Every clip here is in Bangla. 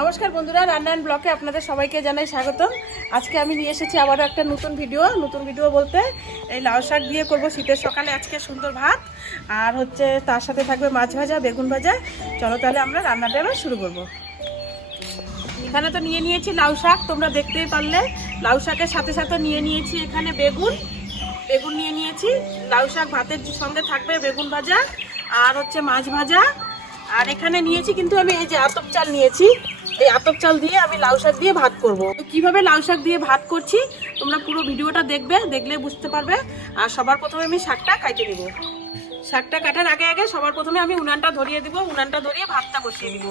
নমস্কার বন্ধুরা, রান্নান ব্লকে আপনাদের সবাইকে জানাই স্বাগতম। আজকে আমি নিয়ে এসেছি আবারও একটা নতুন ভিডিও বলতে এই লাউ শাক দিয়ে করব শীতের সকালে আজকে সুন্দর ভাত, আর হচ্ছে তার সাথে থাকবে মাছ ভাজা, বেগুন ভাজা। চলো তাহলে আমরা রান্নাটা এবার শুরু করব। এখানে তো নিয়ে নিয়েছি লাউ শাক, তোমরা দেখতেই পারলে। লাউ শাকের সাথে সাথে নিয়ে নিয়েছি এখানে বেগুন নিয়ে নিয়েছি। লাউ শাক ভাতের সঙ্গে থাকবে বেগুন ভাজা আর হচ্ছে মাছ ভাজা। আর এখানে নিয়েছি কিন্তু আমি এই যে আতপ চাল নিয়েছি, এই আতপ চাল দিয়ে আমি লাউ শাক দিয়ে ভাত করব। তো কীভাবে লাউ শাক দিয়ে ভাত করছি তোমরা পুরো ভিডিওটা দেখলে বুঝতে পারবে। আর সবার প্রথমে আমি শাকটা কাটে নেব। শাকটা কাটার আগে সবার প্রথমে আমি উনানটা ধরিয়ে দিব, উনানটা ধরিয়ে ভাতটা বসিয়ে দিব।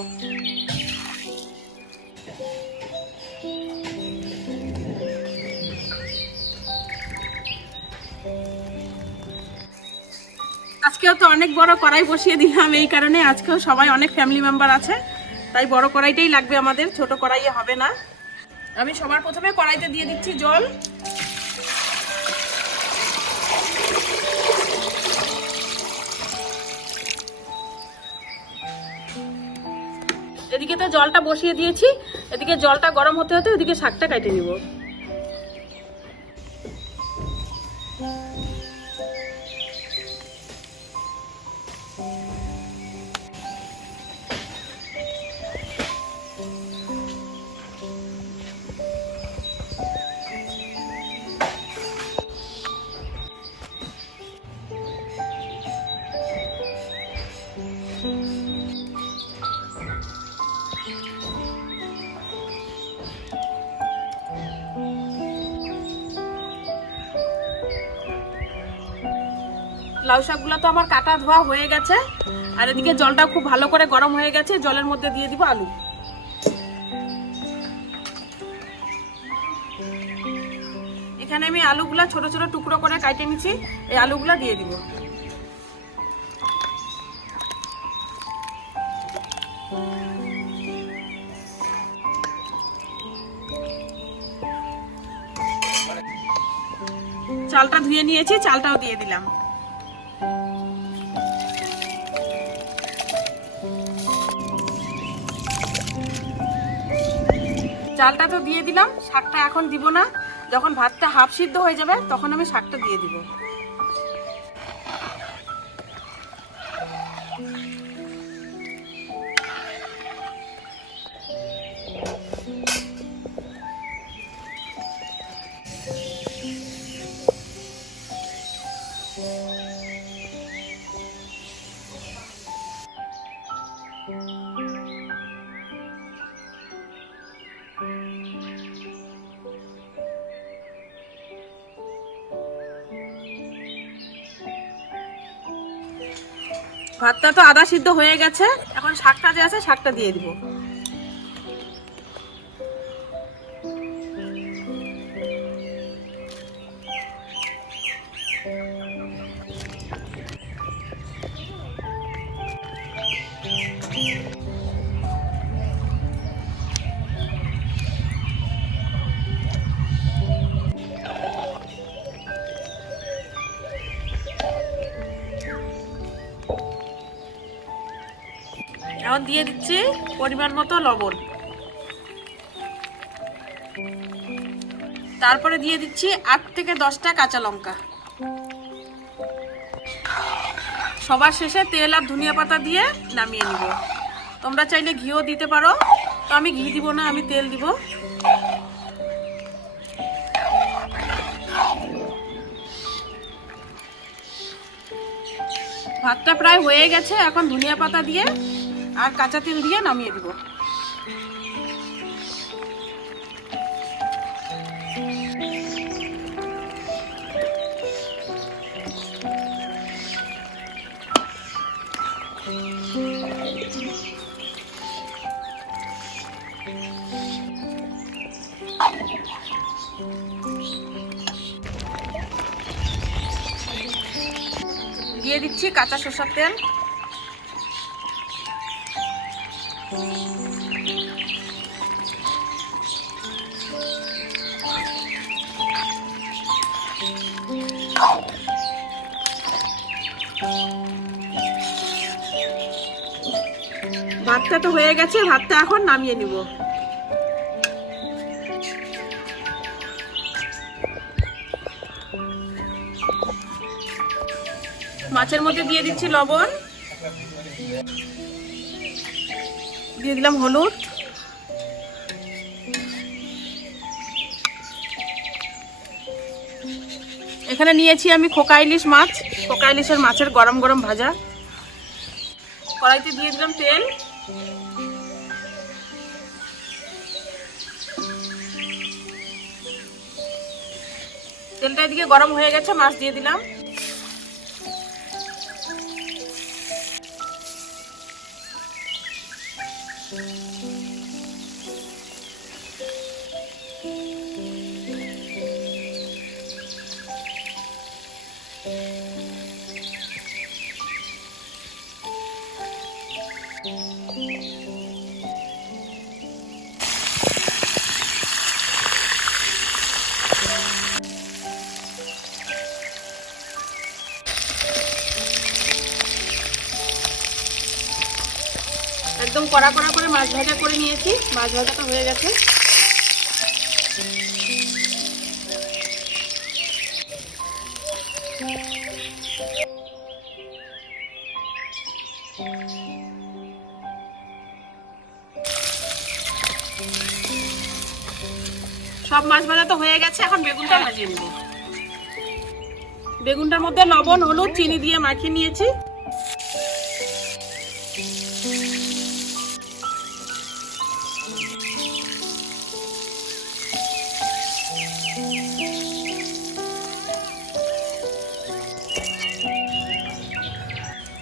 আজকেও তো অনেক বড় কড়াই বসিয়ে দিলাম, এই কারণে আজকেও সবাই অনেক ফ্যামিলি মেম্বার আছে, তাই বড় কড়াইটাই লাগবে আমাদের, ছোট কড়াইয়ে হবে না। আমি সবার প্রথমে কড়াইতে দিয়ে দিচ্ছি জল। এদিকে তো জলটা বসিয়ে দিয়েছি, এদিকে জলটা গরম হতে হতে ওদিকে শাকটা কেটে নিব। লাউ শাকগুলো তো আমার কাটা ধোয়া হয়ে গেছে, আর এদিকে জলটা খুব ভালো করে গরম হয়ে গেছে। জলের মধ্যে দিয়ে দিব আলু। এখানে আমি আলুগুলা ছোট ছোট টুকরো করে কাটে নিচ্ছি, এই আলুগুলা দিয়ে দিব। চালটা ধুয়ে নিয়েছি, চালটাও দিয়ে দিলাম। চালটা তো দিয়ে দিলাম, শাকটা এখন দিব না। যখন ভাতটা হাফ সিদ্ধ হয়ে যাবে তখন আমি শাকটা দিয়ে দিব। ভাতটা তো আধা সিদ্ধ হয়ে গেছে, এখন শাকটা যে আছে শাকটা দিয়ে দিব। এখন দিয়ে দিচ্ছি পরিমাণ মতো লবণ, তারপরে দিয়ে দিচ্ছি 8 থেকে 10টা কাঁচা লঙ্কা। সবার শেষে তেল আর ধনিয়া পাতা দিয়ে নামিয়ে নিব। তোমরা চাইলে ঘিও দিতে পারো, তো আমি ঘি দিব না, আমি তেল দিব। ভাতটা প্রায় হয়ে গেছে, এখন ধনিয়া পাতা দিয়ে আর কাঁচা তেল দিয়ে নামিয়ে দিব। দিয়ে দিচ্ছি কাঁচা সরষের তেল। ভাতটা তো হয়ে গেছে, ভাতটা এখন নামিয়ে নিব। মাছের মধ্যে দিয়ে দিচ্ছি লবণ, দিয়ে দিলাম হলুদ, এখানে নিয়েছি আমি খোকা ইলিশ মাছ, খোকা ইলিশের মাছের গরম গরম ভাজা। কড়াইতে দিয়ে দিলাম তেল, তেলটা এদিকে গরম হয়ে গেছে, মাছ দিয়ে দিলাম। একদম কড়া কড়া করে মাছ ভাজা করে নিয়েছি, মাছ ভাজাটা হয়ে গেছে। সব মাছ ভাজা তো হয়ে গেছে, এখন বেগুনটা ভাজিয়ে নেব। বেগুনটার মধ্যে লবণ হলুদ চিনি দিয়ে মাখিয়ে নিয়েছি।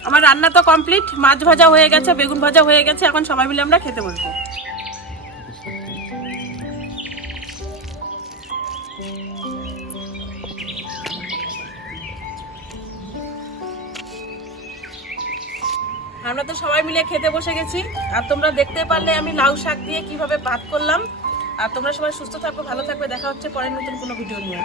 আমার রান্না তো কমপ্লিট, মাছ ভাজা হয়ে গেছে, বেগুন ভাজা হয়ে গেছে, এখন সবাই মিলে আমরা খেতে বসবো। আমরা তো সবাই মিলে খেতে বসে গেছি, আর তোমরা দেখতে পারলে আমি লাউ শাক দিয়ে কিভাবে ভাত করলাম। আর তোমরা সবাই সুস্থ থাকবে, ভালো থাকবে, দেখা হচ্ছে পরের নতুন কোনো ভিডিও নিয়ে।